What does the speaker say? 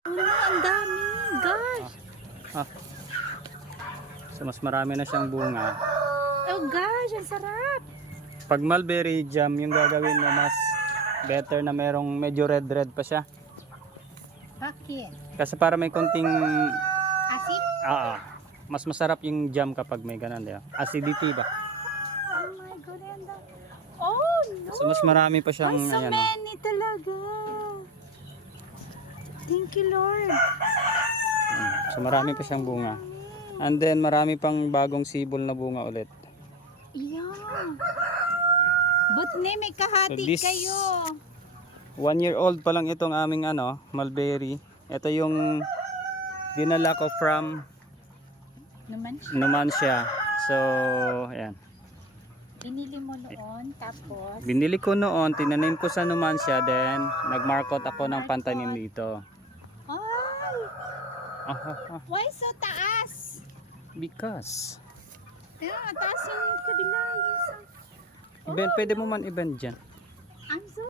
Ang dami, gosh. Ah. So mas marami na siyang bunga. Oh gosh, ang sarap. Pag mulberry jam yung gagawin mo, mas better na merong medyo red pa siya. Bakit? Kasi para may konting Asin? mas masarap yung jam kapag may ganun, di ba? Acidity ba? Oh my God, ang dami. Oh no. So mas marami pa siyang So ayan, many talaga. Thank you, Lord. So marami pa siyang bunga. And then marami pang bagong sibol na bunga ulit. Yeah. But may kahati So this- kayo. 1 year old pa lang itong aming mulberry. Ito yung dinala ko from Naman siya. Numancia. So ayan. Binili mo noon, tapos Binili ko noon, tinanim ko sa Numancia, then nagmarkot ako ng pantanim dito. ay, Ah. why so taas? Because Taas yung kabila. Yung sa... pwede mo man i-bend dyan.